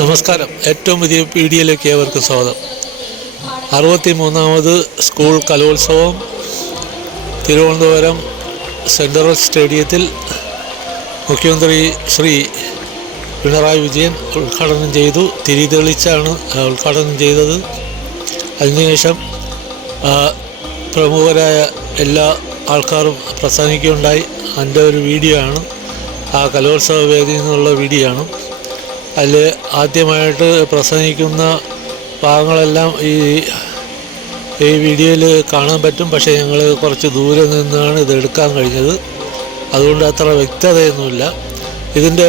നമസ്കാരം. ഏറ്റവും പുതിയ പീഡിയയിലേക്ക് ഏവർക്കും സ്വാഗതം. അറുപത്തി മൂന്നാമത് സ്കൂൾ കലോത്സവം തിരുവനന്തപുരം സെൻട്രൽ സ്റ്റേഡിയത്തിൽ മുഖ്യമന്ത്രി ശ്രീ പിണറായി വിജയൻ ഉദ്ഘാടനം ചെയ്തു. തിരിതെളിച്ചാണ് ഉദ്ഘാടനം ചെയ്തത്. അതിനുശേഷം പ്രമുഖരായ എല്ലാ ആൾക്കാരും പ്രസംഗിക്കുകയുണ്ടായി. അതിന്റെ ഒരു വീഡിയോ ആണ്. ആ കലോത്സവ വേദിയിൽ നിന്നുള്ള വീഡിയോ ആണ്. അതിൽ ആദ്യമായിട്ട് പ്രസംഗിക്കുന്ന ഭാഗങ്ങളെല്ലാം ഈ ഈ വീഡിയോയിൽ കാണാൻ പറ്റും. പക്ഷേ ഞങ്ങൾ കുറച്ച് ദൂരെ നിന്നാണ് ഇത് എടുക്കാൻ കഴിഞ്ഞത്. അതുകൊണ്ട് അത്ര വ്യക്തതയൊന്നുമില്ല. ഇതിന്റെ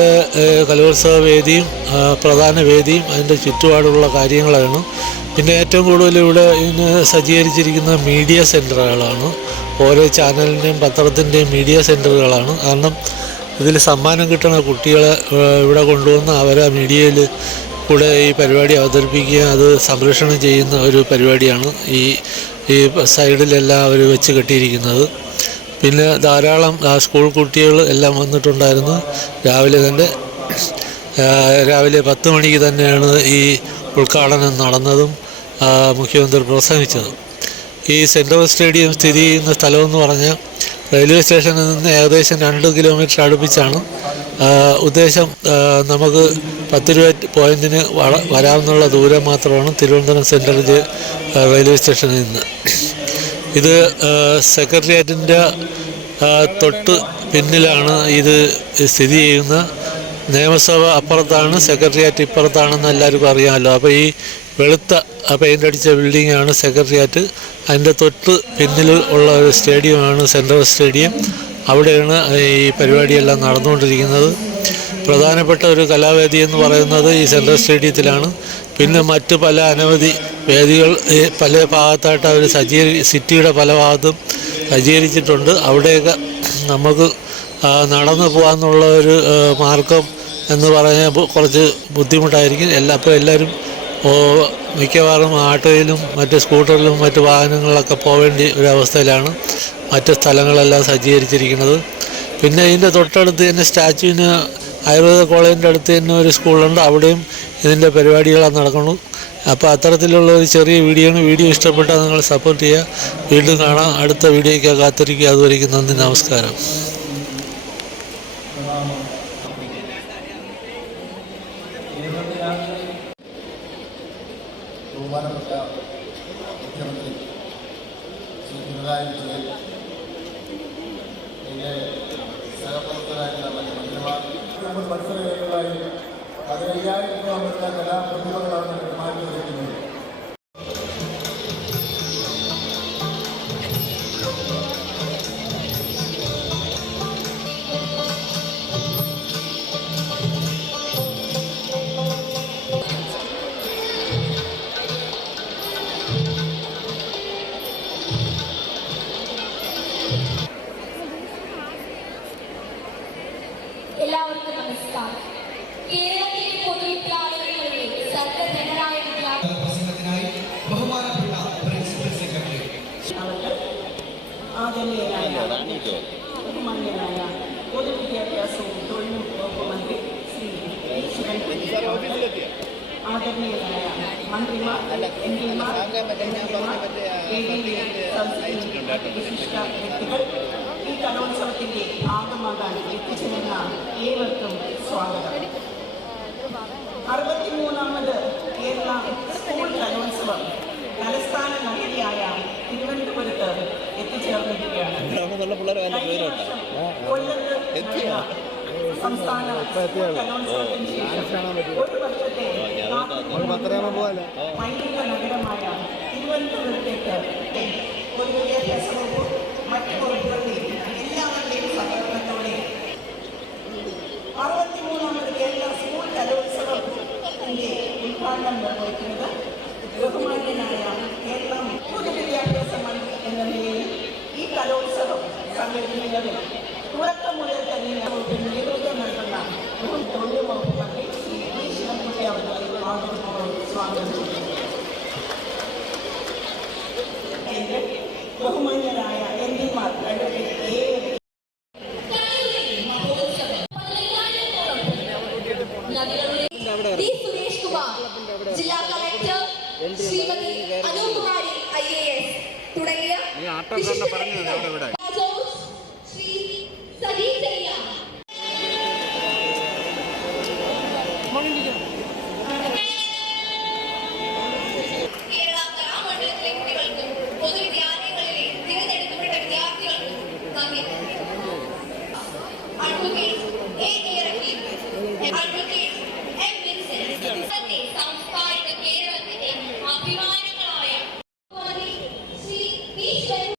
കലോത്സവ വേദിയും പ്രധാന വേദിയും അതിന്റെ ചുറ്റുപാടുള്ള കാര്യങ്ങളാണ്. പിന്നെ ഏറ്റവും കൂടുതൽ ഇവിടെ ഇതിന് സജ്ജീകരിച്ചിരിക്കുന്ന മീഡിയ സെന്ററുകളാണ് ഓരോ ചാനലിന്റെയും പത്രത്തിന്റെയും മീഡിയ സെന്ററുകളാണ് കാരണം ഇതിൽ സമ്മാനം കിട്ടുന്ന കുട്ടികളെ ഇവിടെ കൊണ്ടുവന്ന് അവരെ മീഡിയയിൽ കൂടെ ഈ പരിപാടി അവതരിപ്പിക്കുകയും അത് സംരക്ഷണം ചെയ്യുന്ന ഒരു പരിപാടിയാണ് ഈ ഈ സൈഡിലെല്ലാം അവർ വെച്ച് കെട്ടിയിരിക്കുന്നത്. പിന്നെ ധാരാളം സ്കൂൾ കുട്ടികൾ എല്ലാം വന്നിട്ടുണ്ടായിരുന്നു. രാവിലെ തന്നെ രാവിലെ പത്ത് മണിക്ക് തന്നെയാണ് ഈ ഉദ്ഘാടനം നടന്നതും മുഖ്യമന്ത്രി പ്രസംഗിച്ചതും. ഈ സെൻട്രൽ സ്റ്റേഡിയം സ്ഥിതി ചെയ്യുന്ന സ്ഥലമെന്ന് പറഞ്ഞാൽ റെയിൽവേ സ്റ്റേഷനിൽ നിന്ന് ഏകദേശം രണ്ട് കിലോമീറ്റർ അടുപ്പിച്ചാണ്. ഉദ്ദേശം നമുക്ക് പത്ത് രൂപ പോയിന്റിന് വ- വരാവുന്നുള്ള ദൂരം മാത്രമാണ് തിരുവനന്തപുരം സെൻട്രൽ റെയിൽവേ സ്റ്റേഷനിൽ നിന്ന്. ഇത് സെക്രട്ടേറിയറ്റിന്റെ തൊട്ട് പിന്നിലാണ് ഇത് സ്ഥിതി ചെയ്യുന്ന നിയമസഭ അപ്പുറത്താണ് സെക്രട്ടേറിയറ്റ് ഇപ്പുറത്താണെന്ന് എല്ലാവർക്കും അറിയാമല്ലോ. അപ്പോൾ ഈ വെളുത്ത പെയിന്റ് അടിച്ച ബിൽഡിങ്ങാണ് സെക്രട്ടേറിയറ്റ്. അതിന്റെ തൊട്ട് പിന്നിൽ ഉള്ള ഒരു സ്റ്റേഡിയമാണ് സെൻട്രൽ സ്റ്റേഡിയം. അവിടെയാണ് ഈ പരിപാടിയെല്ലാം നടന്നുകൊണ്ടിരിക്കുന്നത്. പ്രധാനപ്പെട്ട ഒരു കലാവേദി എന്ന് പറയുന്നത് ഈ സെൻട്രൽ സ്റ്റേഡിയത്തിലാണ്. പിന്നെ മറ്റ് പല അനവധി വേദികൾ പല ഭാഗത്തായിട്ട് അവർ സജ്ജീകരി സിറ്റിയുടെ പല ഭാഗത്തും സജ്ജീകരിച്ചിട്ടുണ്ട് അവിടെയൊക്കെ നമുക്ക് നടന്നു പോകാമെന്നുള്ള ഒരു മാർഗം എന്ന് പറഞ്ഞാൽ കുറച്ച് ബുദ്ധിമുട്ടായിരിക്കും. എല്ലാ അപ്പോൾ എല്ലാവരും മിക്കവാറും ആട്ടോയിലും മറ്റ് സ്കൂട്ടറിലും മറ്റ് വാഹനങ്ങളിലൊക്കെ പോവേണ്ട ഒരു അവസ്ഥയിലാണ് മറ്റ് സ്ഥലങ്ങളെല്ലാം സജ്ജീകരിച്ചിരിക്കുന്നത്. പിന്നെ ഇതിന്റെ തൊട്ടടുത്ത് തന്നെ സ്റ്റാച്യുവിന് ആയുർവേദ കോളേജിന്റെ അടുത്ത് തന്നെ ഒരു സ്കൂളുണ്ട്. അവിടെയും ഇതിന്റെ പരിപാടികളാണ് നടക്കുന്നു. അപ്പോൾ അത്തരത്തിലുള്ള ഒരു ചെറിയ വീഡിയോ ആണ്. വീഡിയോ ഇഷ്ടപ്പെട്ടാൽ നിങ്ങൾ സപ്പോർട്ട് ചെയ്യുക. വീണ്ടും കാണാം. അടുത്ത വീഡിയോയ്ക്ക് കാത്തിരിക്കുക. അതുവരേക്കും നന്ദി. നമസ്കാരം. ബഹുമാനപ്പെട്ട മുഖ്യമന്ത്രി ശ്രീ പിണറായി വിജയൻ എന്റെ സഹപ്രവർത്തകരായിട്ടുള്ള മറ്റ് മന്ത്രിമാർ നമ്മൾ മത്സരങ്ങളിലായി പതിനയ്യായിരം രൂപ വരുന്ന കലാപ്രതിഭകളാണ് മാറ്റി ആദരണീയനായ ബഹുമാന്യനായ പൊതുവിദ്യാഭ്യാസവും തൊഴിലും വകുപ്പ് മന്ത്രി ശ്രീ ആദരണീയനായ മന്ത്രിമാർ എം പിമാർ വിശിഷ്ട വ്യക്തികൾ ഈ കലോത്സവത്തിന്റെ ഭാഗമാകാൻ എത്തിച്ചേരുന്ന ഏവർക്കും സ്വാഗതം. അറുപത്തിമൂന്നാമത് കേരള സ്കൂൾ കലോത്സവം. തലസ്ഥാന നഗരിയായ തിരുവനന്തപുരത്ത് എത്തിച്ചേർന്നിരിക്കുകയാണ് പിള്ളേർ വർഷം പേരുണ്ട് നടന്ന സംസ്ഥാന ഒരു വർഷത്തെ പൈതൃക നഗരമായ തിരുവനന്തപുരത്തേക്ക് ഒരു വിദ്യാഭ്യാസ വകുപ്പ് മറ്റു എല്ലാവരുടെയും സഹകരണത്തോടെ അറുപത്തിമൂന്നാമത് കേരള സ്കൂൾ കലോത്സവത്തിന്റെ ഉദ്ഘാടനം നിർവഹിക്കുന്നത് ബഹുമാന്യനായ കേരള പൊതുവിദ്യാഭ്യാസ മന്ത്രി എന്ന നിലയിൽ ഈ കലോത്സവം സംഘടിപ്പിക്കുന്നതിൽ തുടക്കം മുതൽ തന്നെ ഞങ്ങൾക്ക് നേതൃത്വം നൽകുന്ന മുൻ തൊഴിൽ വകുപ്പ് മന്ത്രി ശ്രീ വി ശിവൻകുട്ടി അവരുടെ ആദരപൂർവം സ്വാഗതം. എന്റെ ബഹുമാന്യരായ എം പിമാർ സുരേഷ് കുമാർ ജില്ലാ collector Shrimati Anukumari I A S തുടങ്ങിയ